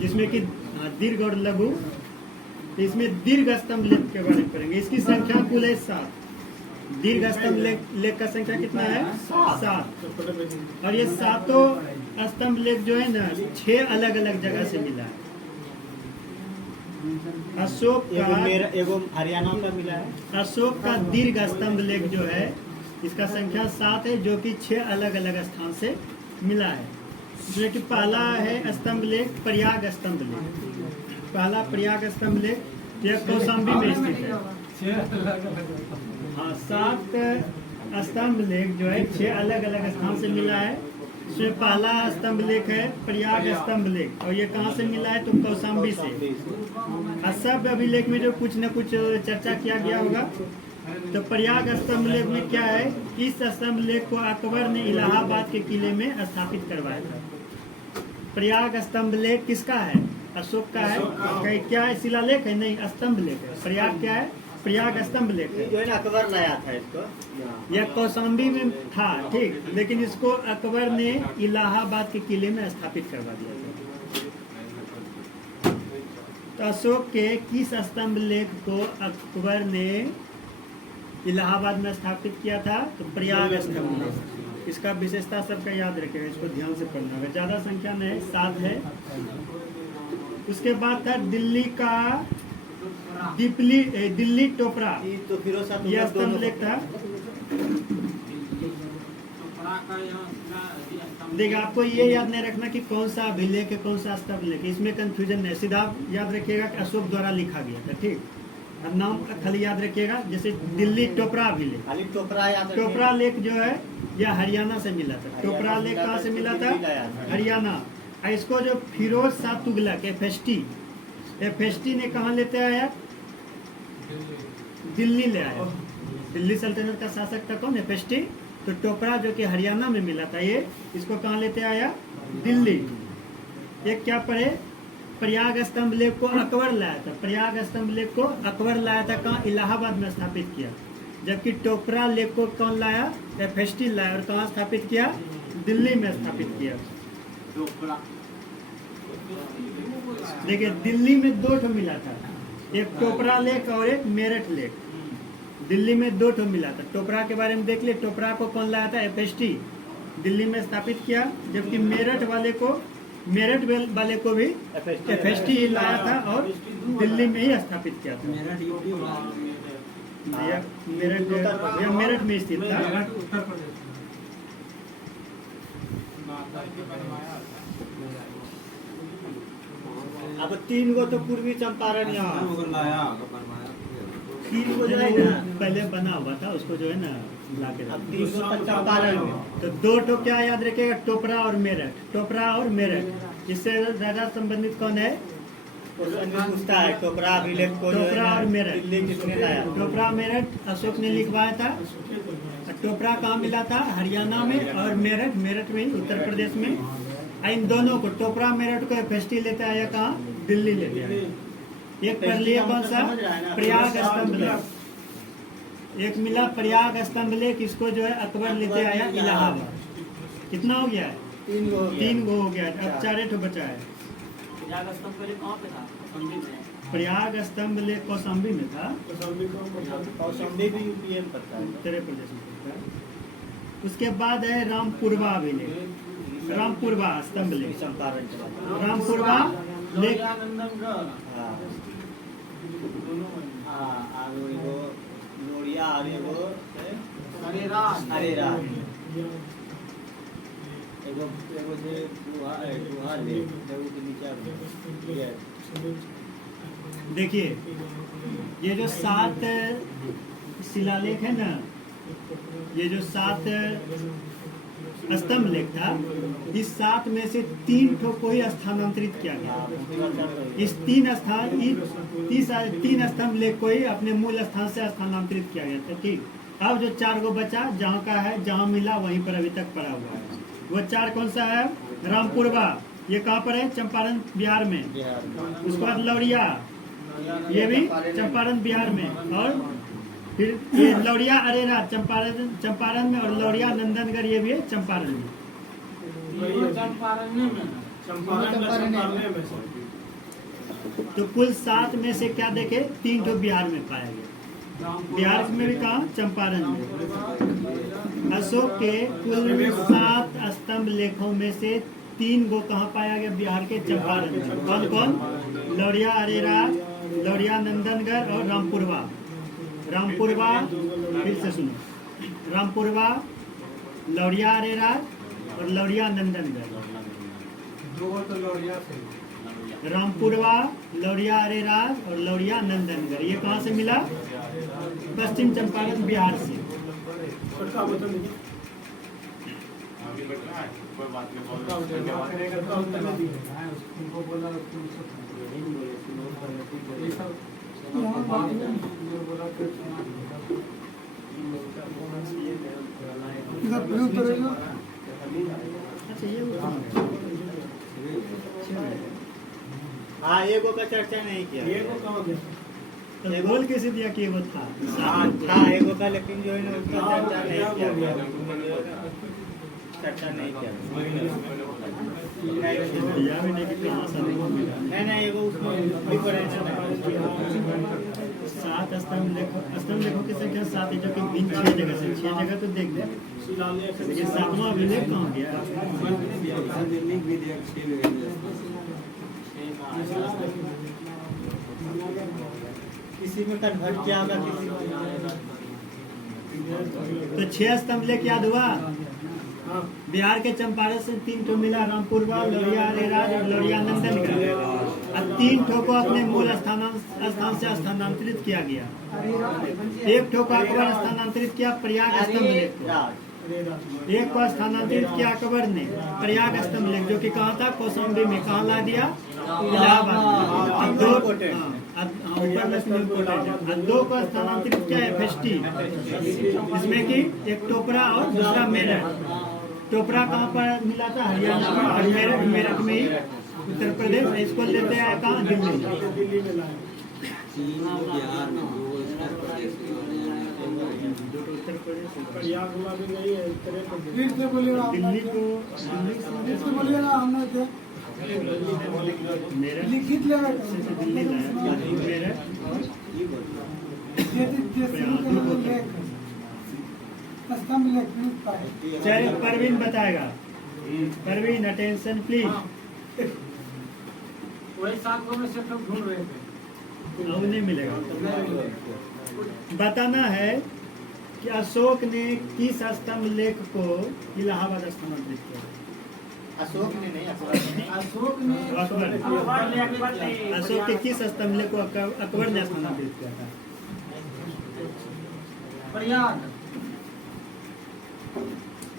जिसमें कि दीर्घ और लघु। तो इसमें दीर्घ स्तंभ लेख के बारे में पढ़ेंगे। इसकी संख्या कुल है 7। दीर्घ स्तंभ लेख का संख्या कितना है? 7। और ये सातों स्तंभ लेख जो है ना 6 अलग अलग जगह से मिला है। अशोक का एवं हरियाणा का मिला है। अशोक का दीर्घ स्तंभ लेख जो है इसका संख्या 7 है, जो कि 6 अलग अलग स्थान से मिला है। जो कि पहला है स्तंभ लेख प्रयाग स्तंभ लेख। पहला प्रयाग स्तंभ लेख यह कौशाम्बी में स्थित है। हाँ, 7 स्तंभ लेख जो है 6 अलग अलग स्थान से मिला है। इसमें पहला स्तंभ लेख है प्रयाग स्तंभ लेख, और ये कहाँ से मिला है? तो कौशाम्बी से। सब अभिलेख में जो कुछ न कुछ चर्चा किया गया होगा। तो प्रयाग स्तंभ लेख में क्या है? इस स्तंभ लेख को अकबर ने इलाहाबाद के किले में स्थापित करवाया था। प्रयाग स्तंभ लेख किसका है? अशोक का है। क्या है? शिलालेख है? नहीं, स्तंभ लेख है। प्रयाग क्या है? प्रयाग स्तंभ लेख है। जो है ना अकबर लाया था इसको। यह कौशाम्बी में था, ठीक, लेकिन इसको अकबर ने इलाहाबाद के किले में स्थापित करवा दिया था। तो अशोक के किस स्तंभ लेख को अकबर ने इलाहाबाद में स्थापित किया था? तो प्रयाग स्तंभ लेख। इसका विशेषता सबका याद रखेगा, इसको ध्यान से पढ़ना है। ज्यादा संख्या में है, 7 है। उसके बाद था दिल्ली का दिल्ली टोपरा। तो यह स्तंभ लेख था। देखिए, आपको ये याद नहीं रखना कि कौन सा अभिलेख है, कौन सा स्तंभ लेख, इसमें कंफ्यूजन नहीं। सीधा याद रखिएगा कि अशोक द्वारा लिखा गया था, ठीक। अब नाम खाली याद रखिएगा, जैसे दिल्ली टोपरा अभिलेख। खाली टोपरा याद। टोपरा लेख जो है यह हरियाणा से मिला था। टोपरा लेख कहाँ से मिला था? हरियाणा। इसको जो फिरोज शाह तुगलक एफएसटी ने कहाँ लेते आया? दिल्ली ले आया। दिल्ली सल्तनत का शासक था कौन? एफएसटी। तो टोपरा जो कि हरियाणा में मिला था, ये इसको कहाँ लेते आया? दिल्ली। एक क्या पढ़े? प्रयाग स्तंभ लेख को अकबर लाया था। प्रयाग स्तंभ लेख को अकबर लाया था, कहाँ? इलाहाबाद में स्थापित किया। जबकि टोपरा लेख को कौन लाया? एफएसटी लाया, और कहाँ स्थापित किया? दिल्ली में स्थापित किया। देखिए, दिल्ली में 2 ठो मिला था, एक टोपरा लेख और एक मेरठ लेख। दिल्ली में 2 ठो मिला था। टोपरा के बारे में देख ले, टोपरा को कौन लाया था? एफएसटी दिल्ली में स्थापित किया। जबकि मेरठ वाले को भी एफएसटी ही लाया था और दिल्ली में ही स्थापित किया था। मेरठ में स्थित था। अब 3 गो तो पूर्वी चंपारण यहाँ 3 गो जो है ना पहले बना हुआ था, उसको जो है ना ला के रखा। 3 गो तो चंपारण में। तो 2 ठो क्या याद रखेगा? टोपरा और मेरठ। टोपरा और मेरठ। इससे ज्यादा संबंधित कौन है? पूछता है टोपरा अभिलेख को। टोपरा और मेरठ। दिल्ली किसने लाया? टोपरा मेरठ अशोक ने लिखवाया था। टोपरा कहाँ मिला था? हरियाणा में। और मेरठ में उत्तर प्रदेश में। इन दोनों को, टोपरा मेरठ को एफएसटी लेते आया कहाँ? दिल्ली लेते आया। एक पढ़ लिया कौन सा? प्रयाग स्तंभ लेख। एक मिला प्रयाग स्तंभ लेख, इसको जो है अकबर लेते आया इलाहाबाद। कितना हो गया है? 3 गो हो गया। अब 4 ठो बचा है। प्रयाग स्तंभ लेख कौशाम्बी में था। कौशाम्बी भी यूपी में पड़ता है, उत्तर प्रदेश में पड़ता है। उसके बाद है रामपुरवा अभिलेख। रामपुरवा स्तंभ लेख। चंपारण। रामपुरवा लेख। लोरिया देखिए, ये जो 7 शिलालेख है ना, ये जो 7 स्तंभ लेख था, इस 7 में से 3 ठो को ही स्थानांतरित किया गया। इस 3 स्तंभ लेख को ही अपने मूल स्थान से स्थानांतरित किया गया था, ठीक। अब जो 4 गो बचा, जहाँ का है, जहाँ मिला वहीं पर अभी तक पड़ा हुआ है। वो 4 कौन सा है? रामपुरवा, ये कहाँ पर है? चंपारण बिहार में। उसके बाद लौरिया, ये भी चंपारण बिहार में। और फिर ये लौरिया अरेरा चंपारण में, और लौरिया नंदनगढ़ ये भी है चंपारण में। तो कुल 7 में से क्या देखे, 3 तो बिहार में पाया गया। बिहार में भी कहा, चंपारण में। अशोक के कुल 7 स्तंभ लेखों में से 3 गो कहाँ पाया गया, बिहार के चंपारण में। कौन कौन, लौरिया अरेराज, लौरिया नंदनगढ़ और रामपुरवा। रामपुरवा फिर से सुनो, रामपुरवा, लौरिया अरेराज और लौरिया नंदनगढ़। रामपुरवा, लौरिया अरेराज और लौरिया नंदनगढ़, ये कहाँ से मिला, पश्चिम चंपारण बिहार से। हाँ, एगो का चर्चा नहीं किया। तो बोल कैसे दिया कि वो था, था एगो का, लेकिन जो है ना उसका चर्चा नहीं किया गया। चर्चा नहीं किया नहीं, एगो उसमें डिफरेंस है। 7 स्तंभ लेखों की संख्या 7 है, जो कि इन 6 जगह से, 6 जगह तो देख लें, लेकिन 7वां अभिलेख कहाँ गया। किसी में कन्वर्ट किया होगा, किसी में। तो 6 स्तंभ लेख याद हुआ। बिहार के चंपारण से 3 ठो मिला, रामपुरवा, लौरिया अरेराज और लौरिया नंदनगढ़। अब 3 ठो को अपने मूल स्थान से स्थानांतरित किया गया। 1 ठो को अकबर स्थानांतरित किया, प्रयाग स्तंभ लेख को। 1 को स्थानांतरित किया अकबर ने, प्रयाग स्तंभ लेख, जो कि कहाँ था, कौशाम्बी में। कहाँ ला दिया, इलाहाबाद। अब 2 को स्थानांतरित किया FST, इसमें कि एक टोपरा और दूसरा मेरठ। टोपरा कहाँ पर मिला था, हरियाणा में, और मेरठ में ही उत्तर प्रदेश। इसको लेते आए कहाँ, दिल्ली। दिल्ली को लिखित दिल्ली मेरठ चलिए परवीन बताएगा। Parveen attention please. वही 7 में से तो ढूंढ रहे थे, अब नहीं मिलेगा। बताना है कि अशोक ने किस स्तंभ लेख को इलाहाबाद स्थानांतरित किया। अशोक ने नहीं, अशोक ने अशोक के किस स्तंभ लेख को अकबर ने स्थानांतरित किया था।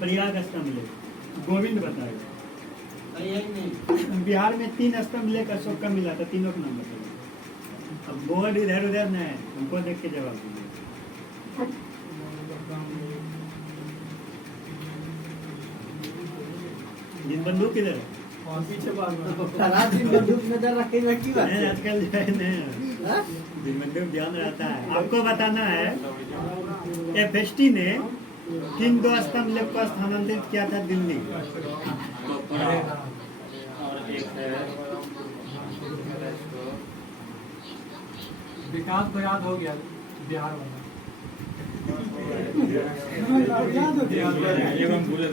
प्रयाग स्तंभ लेख गोविंद बताएगा। बिहार में 3 स्तंभ लेख अशोक का मिला था, तीनों का नाम बताइए। अब बोर्ड इधर उधर न है, हमको देख के जवाब दीजिए। दिन बंदूक किधर है? आजकल जो है दिन बंदूक ध्यान रहता है। आपको बताना है FST ने किन 2 स्तंभ लेख को स्थानांतरित किया था दिल्ली। विकास को याद हो गया, बिहार वाला।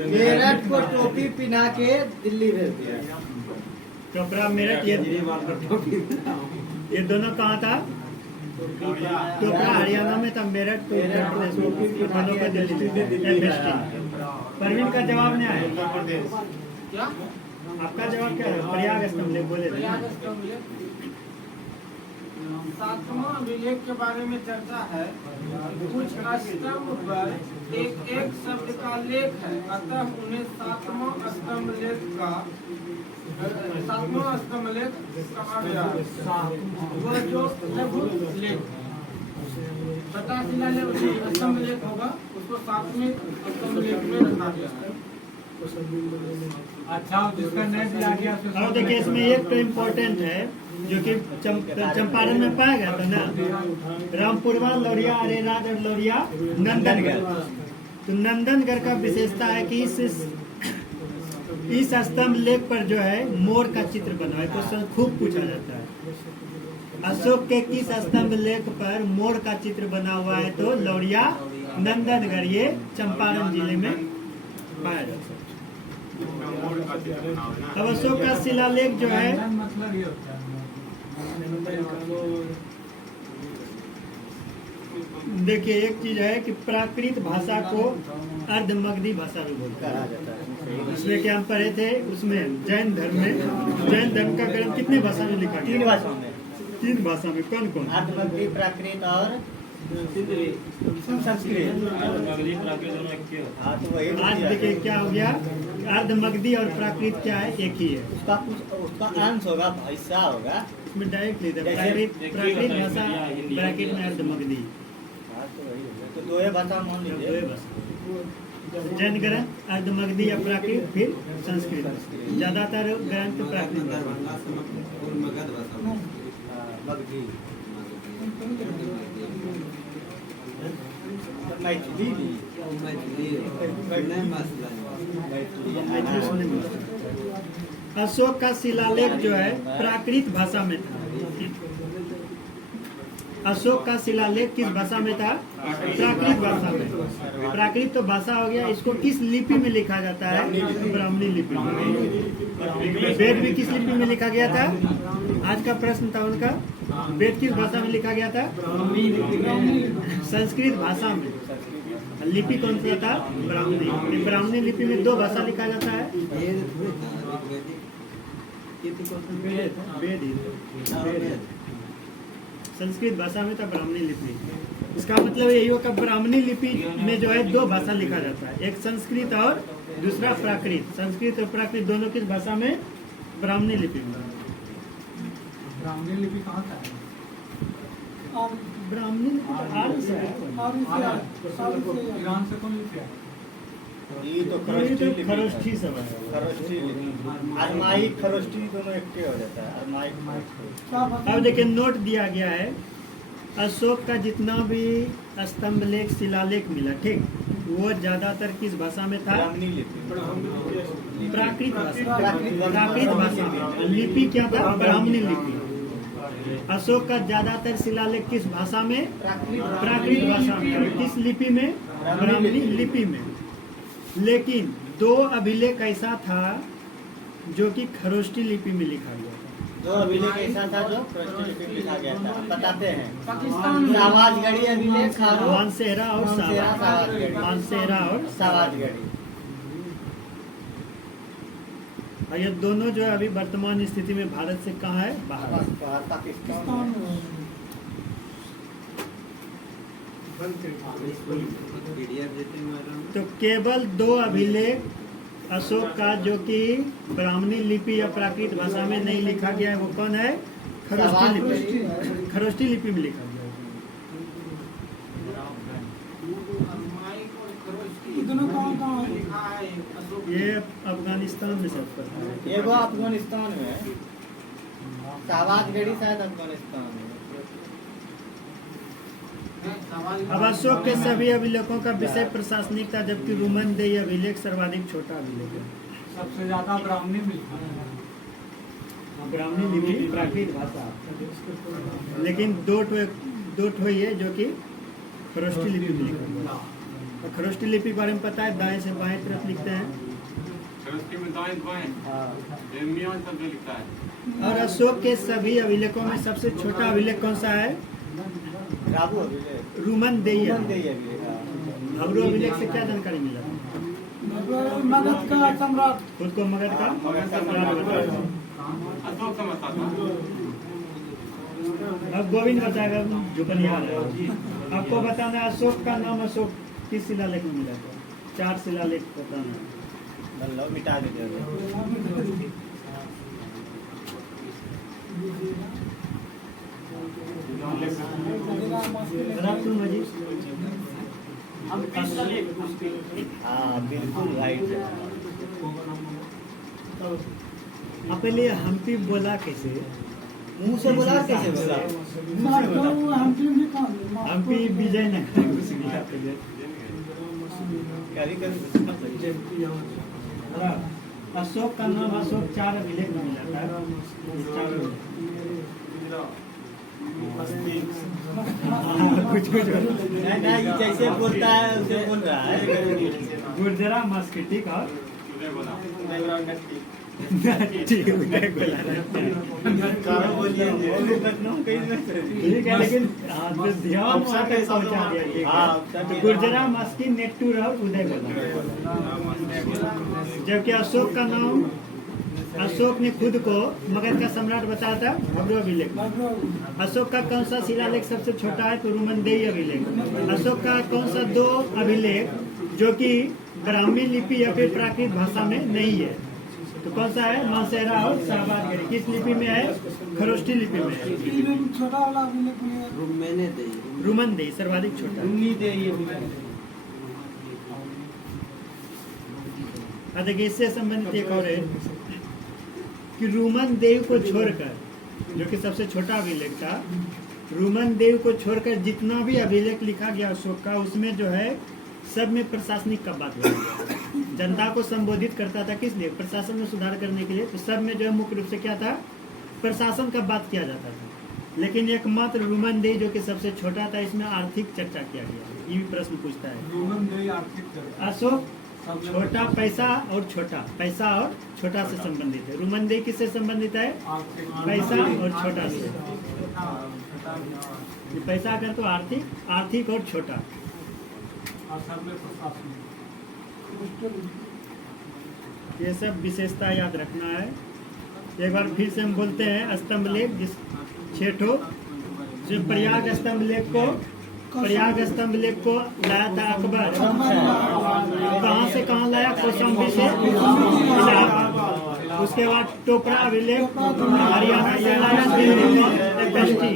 मेरठ को टोपी पिना के दिल्ली भेज दिया। चोपड़ा मेरठ, ये दोनों कहाँ था, चोपड़ा हरियाणा में था, मेरठ तो उत्तर प्रदेश में, दोनों को दिल्ली में। परवीन का जवाब नहीं आया। क्या आपका जवाब क्या है? प्रयाग स्तंभ लेख बोले थे। 7वां अभिलेख के बारे में चर्चा है। कुछ स्तंभ पर एक शब्द का लेख है, अतः उन्हें 7वां स्तंभ लेख कहा गया। वह जो लघु लेख स्तंभ लेख होगा, उसको 7वें स्तंभ लेख में रखा गया। अच्छा, जिसका नेट दिया गया। और देखिए इसमें एक तो इम्पोर्टेंट है जो कि चंपारण में पाया गया था ना, रामपुरवा, लौरिया अरेराज और लौरिया नंदनगढ़। तो नंदनगढ़ का विशेषता है कि इस स्तंभ लेख पर जो है मोर का चित्र बना है। क्वेश्चन खूब पूछा जाता है। अशोक के किस स्तंभ लेख पर मोर का चित्र बना हुआ है? तो लौरिया नंदनगढ़, ये चंपारण जिले में पाया जाता है। अब अशोक का शिलालेख जो है, मतलब ये होता है देखिए एक चीज है कि प्राकृत भाषा को अर्धमगधी भाषा भी बोलते हैं। इसमें क्या हम पढ़े थे, उसमें जैन धर्म का ग्रंथ कितने भाषा में लिखा गया? 3 भाषाओं में। 3 भाषा में। कौन कौन? अर्धमगधी, प्राकृत और संस्कृत। हाँ तो वही आज देखिए क्या हो गया, अर्धमगधी और प्राकृत क्या है? एक ही है। उसका अंश होगा, हिस्सा होगा। इसमें डायरेक्ट लिखा है प्राकृत भाषा ब्रैकेट में अर्धमगधी। हाँ तो वही होगा। तो 2 भाषा मान दो लीजिए। भाषा, जैन ग्रंथ अर्धमगधी या प्राकृत, फिर संस्कृत। ज्यादातर ग्रंथ प्राकृत मगधी। मैथिली अशोक का शिलालेख जो है प्राकृत भाषा में था। अशोक का शिलालेख किस भाषा में था? प्राकृत भाषा में। प्राकृत तो भाषा हो गया। इसको किस लिपि में लिखा जाता है? ब्राह्मणी लिपि में। वेद भी किस लिपि में लिखा गया था? आज का प्रश्न था उनका, वेद किस भाषा में लिखा गया था? संस्कृत भाषा में। लिपि कौन सा था? ब्राह्मणी। ब्राह्मणी लिपि में 2 भाषा लिखा जाता है। वेद ही संस्कृत भाषा में था, ब्राह्मणी लिपि। इसका मतलब यही होगा, ब्राह्मणी लिपि में जो है 2 भाषा लिखा जाता है, एक संस्कृत और दूसरा प्राकृत। संस्कृत और प्राकृत दोनों किस भाषा में? ब्राह्मणी लिपि में। ब्राह्मणी लिपि कहाँ का है? ब्राह्मणी लिपि तो आर्य से है। ईरान से कौन लिपि है? ये तो खरोष्ठी सब है। खरोष्ठी, अरमाइक खरोष्ठी दोनों इकट्ठे हो जाता है। अरमाइक। अब देखिए नोट दिया गया है, अशोक का जितना भी स्तंभ लेख शिलालेख मिला, ठीक, वो ज्यादातर किस भाषा में था? ब्राह्मणी लिपि। प्राकृत भाषा। प्राकृत भाषा में। लिपि क्या था? ब्राह्मणी लिपि। अशोक का ज्यादातर शिलालेख किस भाषा में? प्राकृत भाषा में। किस लिपि में? ब्राह्मणी लिपि में। लेकिन 2 अभिलेख ऐसा था जो कि खरोष्ठी लिपि में लिखा गया था। 2 अभिलेख ऐसा था जो खरोष्ठी लिपि में लिखा गया था। बताते हैं। पाकिस्तान में सावाजगढ़ी अभिलेख, मानसेरा और सावाजगढ़ी। मानसेरा और सावाजगढ़ी। और ये दोनों जो है अभी वर्तमान स्थिति में भारत से कहाँ है? बाहर। पाकिस्तान। तो केवल 2 अभिलेख अशोक का जो कि ब्राह्मणी लिपि या प्राकृत भाषा में नहीं लिखा गया है, वो कौन है? खरोष्ठी लिपि। खरोष्ठी लिपि में लिखा गया है। ये अफगानिस्तान में सब करता है। ये वो अफगानिस्तान में है। सावाजगढ़ी शायद अफगानिस्तान में। अब अशोक के सभी अभिलेखों का विषय प्रशासनिक था, जबकि रुमनदेही अभिलेख सर्वाधिक छोटा अभिलेख है। सबसे ज्यादा ब्राह्मणी मिलता है। ब्राह्मणी लिपि प्राकृत भाषा, लेकिन दो ठो ही है जो कि खरोष्ठी लिपि में लिखा हुआ है। और खरोष्ठी लिपि के बारे में पता है, दाएं से बाएं तरफ लिखते हैं। और अशोक के सभी अभिलेखों में सबसे छोटा अभिलेख कौन सा है? राबू अभिलेख। रुमनदेही रुमनदेही अभिलेख। अभिलेख। अबरू अभिलेख से क्या जानकारी मिला? मगध का सम्राट, खुद को मगध का सम्राट बताया। अब गोविंद बताएगा, जुपनियाल है। आपको बताना है अशोक का नाम अशोक किस शिलालेख में मिला था? 4 शिलालेख बताना। मिटा दीजिए। हाँ बिल्कुल राइट। पहले हम्पी बोला कैसे? मुंह से बोला कैसे बोला? हम्पी विजयनगर। कभी कभी अशोक का नाम अशोक 4 अभिलेख में मिला था। ये चारों कुछ नहीं, जैसे बोलता है उसे बोल रहा है। गुर्जरा मस्किटिक और ठीक है, लेकिन ध्यान वहाँ तक पहुँचा दिया। तो गुर्जरा मस्किन नेटूर और उदय बोला। जबकि अशोक का नाम, अशोक ने खुद को मगध का सम्राट बताया था भव्य अभिलेख। अशोक का कौन सा शिलालेख सबसे छोटा है? तो रुमनदेही अभिलेख। अशोक का कौन सा 2 अभिलेख जो कि ब्राह्मी लिपि या फिर प्राकृत भाषा में नहीं है? तो कौन सा है? मानसेरा और शाहबाद। किस लिपि में है? खरोष्ठी लिपि में है। छोटा वाला अभिलेख रुमनदेही सर्वाधिक छोटा। देखिए, इससे संबंधित एक और है कि रूमन देव को छोड़कर, जो कि सबसे छोटा अभिलेख था, रूमन देव को छोड़कर जितना भी अभिलेख लिखा गया अशोक का, उसमें जो है सब में प्रशासनिक का बात हुआ। जनता को संबोधित करता था, किस लिए? प्रशासन में सुधार करने के लिए। तो सब में जो है मुख्य रूप से क्या था? प्रशासन का बात किया जाता था। लेकिन एकमात्र रूमन देव जो कि सबसे छोटा था, इसमें आर्थिक चर्चा किया गया। ये भी प्रश्न पूछता है। अशोक छोटा पैसा और छोटा, पैसा और छोटा से संबंधित है। रुमनदेही किससे संबंधित है? पैसा और छोटा से। ये पैसा अगर तो आर्थिक, आर्थिक और छोटा। ये सब विशेषता याद रखना है। एक बार फिर से हम बोलते हैं स्तंभ लेख, जिस 6 ठो जो प्रयाग स्तंभ लेख को, प्रयाग स्तंभ लेख को लाया था अकबर। कहाँ से कहाँ लाया? कौशाम्बी से इलाहाबाद। उसके बाद टोपरा अभिलेख हरियाणा से लाया, दिल्ली में एफएसटी,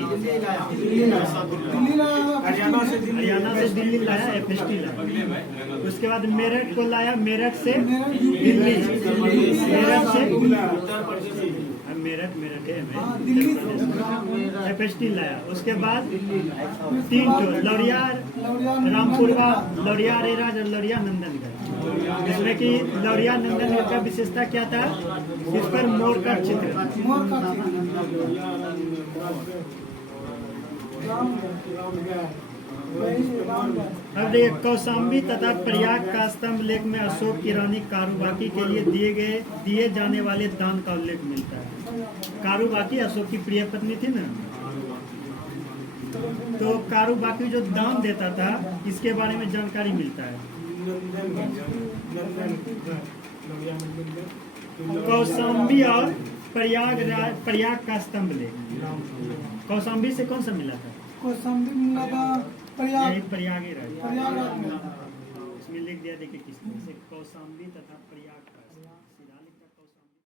हरियाणा से दिल्ली लाया, एफएसटी लाया। उसके बाद मेरठ को लाया, मेरठ से दिल्ली, मेरठ से मेरठ है एफएसटी लाया। उसके बाद 3 ठो लौरिया रामपुरवा, लौरिया रेराज और लौरिया नंदनगढ़। जिसमें कि लौरिया नंदनगढ़ का विशेषता क्या था? इस पर मोर का चित्र। अब देखिए, कौशाम्बी तथा प्रयाग का स्तंभ लेख में अशोक की रानी कारुबाकी के लिए दिए जाने वाले दान का उल्लेख मिलता है। कारुबाकी अशोक की प्रिय पत्नी थी ना, तो कारुबाकी जो दान देता था, इसके बारे में जानकारी मिलता है। कौशाम्बी और प्रयाग का स्तंभ लेख। कौशाम्बी से कौन सा मिला था? कौशाम्बी मिला था प्रयाग, प्रयाग ही प्रयाग इसमें लिख दिया। देखिए किस तरह से कौशाम्बी तथा प्रयाग का